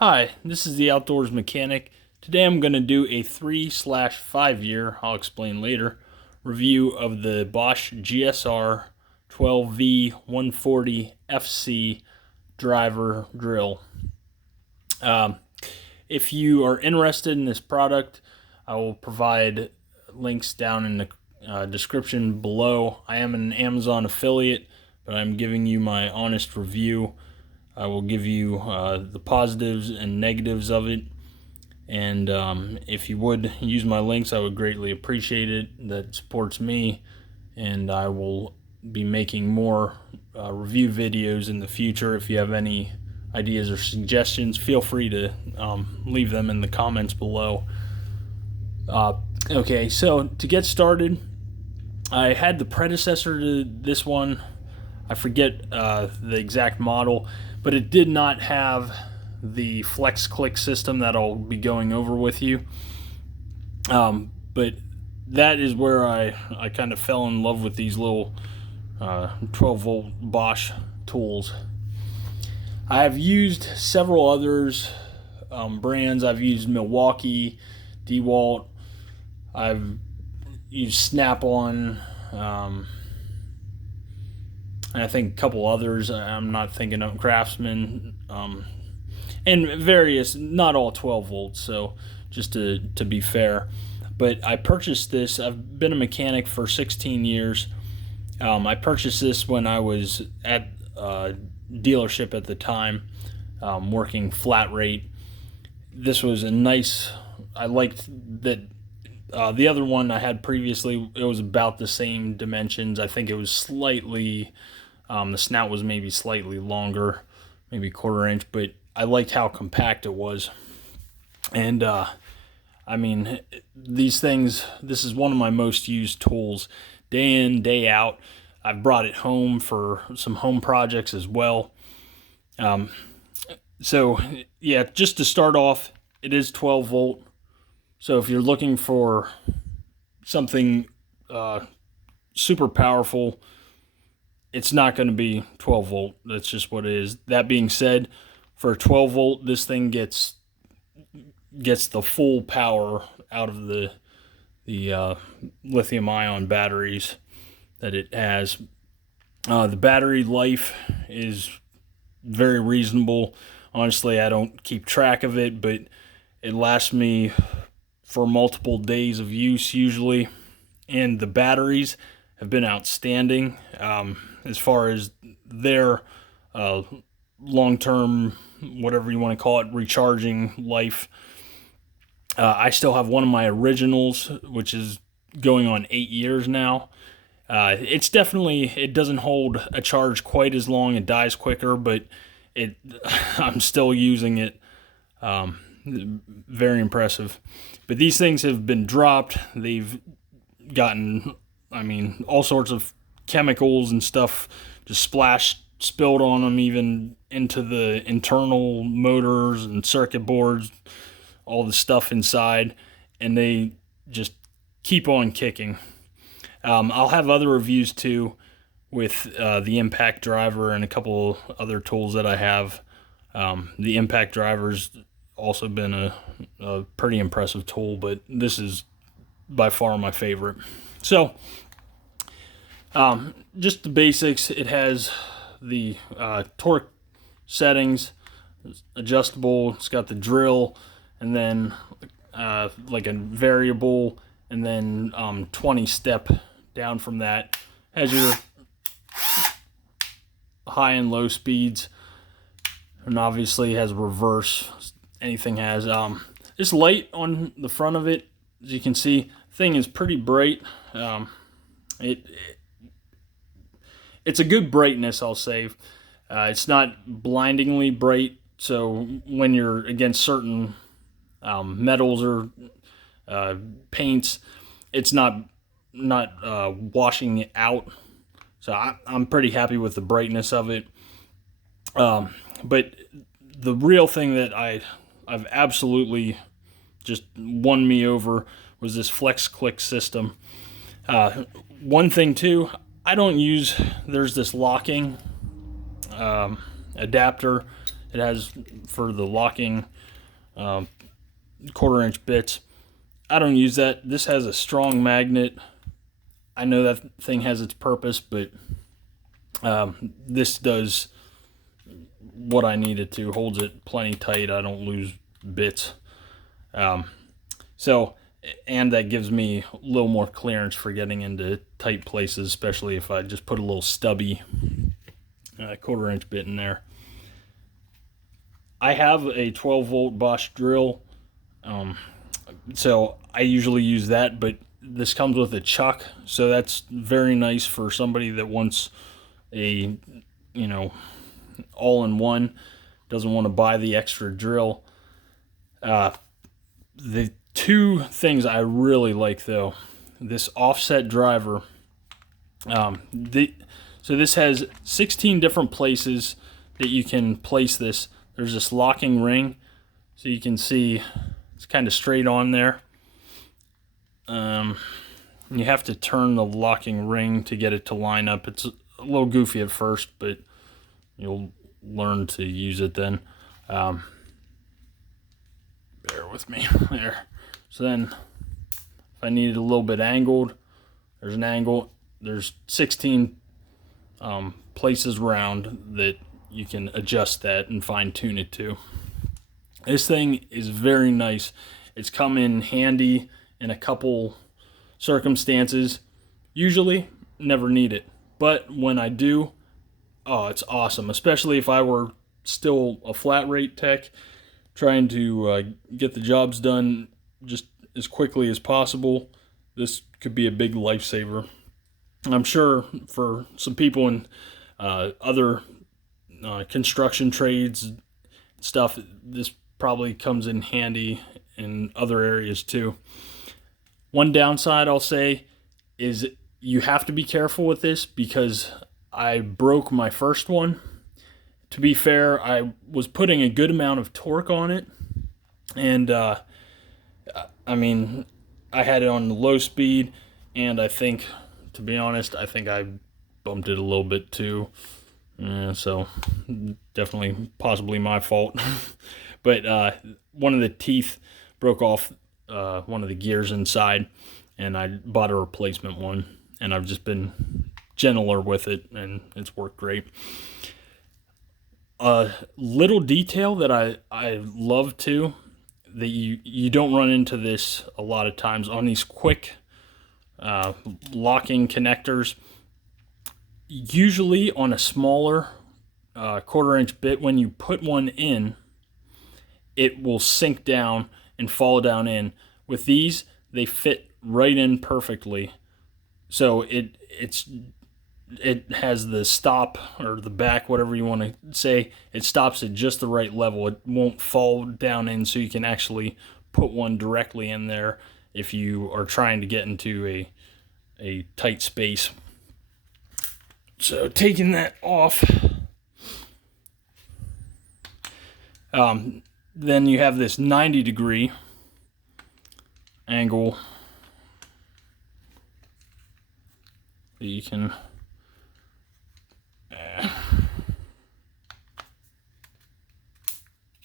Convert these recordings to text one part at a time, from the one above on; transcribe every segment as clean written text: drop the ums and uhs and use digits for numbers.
Hi, this is the Outdoors Mechanic. Today I'm going to do a 3/5 year, I'll explain later, review of the Bosch GSR 12V140 FC driver drill. If you are interested in this product, I will provide links down in the description below. I am an Amazon affiliate, but I'm giving you my honest review. I will give you the positives and negatives of it, and if you would use my links, I would greatly appreciate it. That supports me, and I will be making more review videos in the future. If you have any ideas or suggestions, feel free to leave them in the comments below. Okay, so to get started, I had the predecessor to this one. I forget the exact model, but it did not have the Flexiclick system that I'll be going over with you. But that is where I kind of fell in love with these little 12-volt Bosch tools. I have used several others brands. I've used Milwaukee, DeWalt. I've used Snap-on. And I think a couple others. I'm not thinking of Craftsman, and various, not all 12 volts. So just to be fair, but I purchased this. I've been a mechanic for 16 years. I purchased this when I was at a dealership at the time, working flat rate. This was a nice. I liked that. The other one I had previously, it was about the same dimensions. I think it was slightly, the snout was maybe slightly longer, maybe 1/4 inch, but I liked how compact it was. And I mean, these things, this is one of my most used tools, day in, day out. I've brought it home for some home projects as well. So yeah, just to start off, it is 12 volt. So if you're looking for something super powerful, it's not going to be 12 volt. That's just what it is. That being said, for 12 volt, this thing gets the full power out of the lithium ion batteries that it has. The battery life is very reasonable. Honestly, I don't keep track of it, but it lasts me for multiple days of use usually, and the batteries have been outstanding as far as their long-term, whatever you want to call it, recharging life. I still have one of my originals, which is going on 8 years now. It's definitely, it doesn't hold a charge quite as long, it dies quicker, but I'm still using it. Very impressive. But these things have been dropped. They've gotten, I mean, all sorts of chemicals and stuff just spilled on them, even into the internal motors and circuit boards, all the stuff inside, and they just keep on kicking. I'll have other reviews too with the impact driver and a couple other tools that I have. The impact driver's also been a pretty impressive tool, but this is by far my favorite. So just the basics. It has the torque settings, it's adjustable. It's got the drill, and then like a variable, and then 20 step down from that. Has your high and low speeds, and obviously has reverse. Anything has. This light on the front of it, as you can see, thing is pretty bright. It's a good brightness, I'll say. It's not blindingly bright, so when you're against certain metals or paints, it's not washing it out. So I'm pretty happy with the brightness of it. But the real thing that I've absolutely just won me over was this Flexiclick system. One thing too, I don't use, there's this locking adapter it has for the locking 1/4-inch bits. I don't use that. This has a strong magnet. I know that thing has its purpose, but this does what I need it to. Holds it plenty tight. I don't lose bits. And that gives me a little more clearance for getting into tight places, especially if I just put a little stubby 1/4-inch bit in there. I have a 12-volt Bosch drill, so I usually use that, but this comes with a chuck, so that's very nice for somebody that wants a, all-in-one, doesn't want to buy the extra drill. The two things I really like, though, this offset driver. So this has 16 different places that you can place this. There's this locking ring, so you can see it's kind of straight on there. You have to turn the locking ring to get it to line up. It's a little goofy at first, but you'll learn to use it then. Bear with me there. So then, if I need it a little bit angled, there's an angle. There's 16 places around that you can adjust that and fine tune it to. This thing is very nice. It's come in handy in a couple circumstances. Usually, never need it. But when I do, oh, it's awesome. Especially if I were still a flat rate tech, trying to get the jobs done just as quickly as possible. This could be a big lifesaver. I'm sure for some people in other construction trades stuff, this probably comes in handy in other areas too. One downside I'll say is you have to be careful with this because I broke my first one. To be fair, I was putting a good amount of torque on it, and I mean, I had it on low speed, and I think, to be honest, I think I bumped it a little bit too. So definitely possibly my fault. But one of the teeth broke off one of the gears inside, and I bought a replacement one, and I've just been gentler with it, and it's worked great. A little detail that I love too, that you don't run into this a lot of times on these quick locking connectors. Usually on a smaller 1/4-inch bit, when you put one in, it will sink down and fall down in. With these, they fit right in perfectly. So it has the stop, or the back, whatever you want to say. It stops at just the right level. It won't fall down in, so you can actually put one directly in there if you are trying to get into a tight space. So taking that off, then you have this 90-degree angle that you can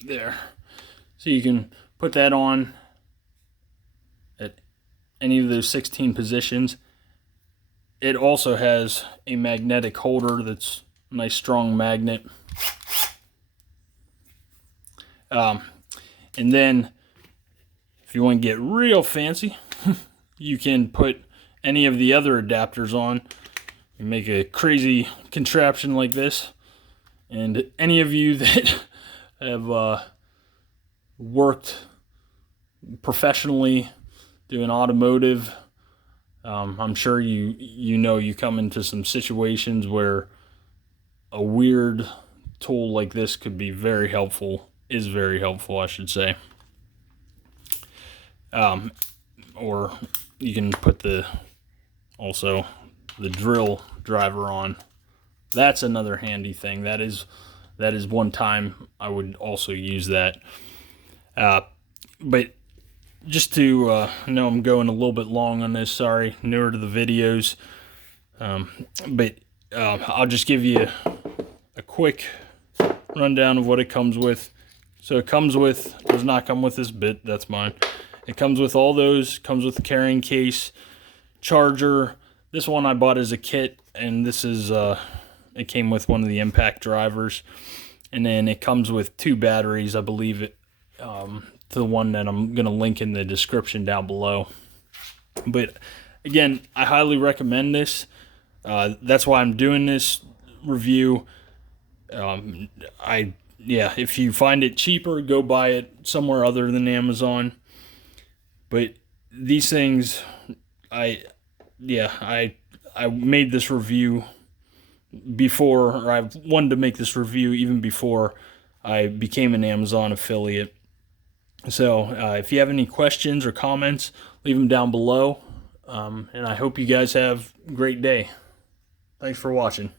there. So you can put that on at any of those 16 positions. It also has a magnetic holder that's a nice strong magnet. And then if you want to get real fancy, you can put any of the other adapters on. You make a crazy contraption like this. And any of you that have worked professionally doing automotive, I'm sure you come into some situations where a weird tool like this could be very helpful, is very helpful, I should say. Or you can put also the drill driver on. That's another handy thing. That is one time I would also use that. But just to I know I'm going a little bit long on this, sorry, newer to the videos, but I'll just give you a quick rundown of what it comes with. So it does not come with this bit, that's mine. It comes with all those, comes with the carrying case, charger. This one I bought as a kit, and this is, it came with one of the impact drivers. And then it comes with 2 batteries, I believe it, the one that I'm going to link in the description down below. But again, I highly recommend this. That's why I'm doing this review. If you find it cheaper, go buy it somewhere other than Amazon. But these things, I made this review before, or I wanted to make this review even before I became an Amazon affiliate. So if you have any questions or comments, leave them down below. And I hope you guys have a great day. Thanks for watching.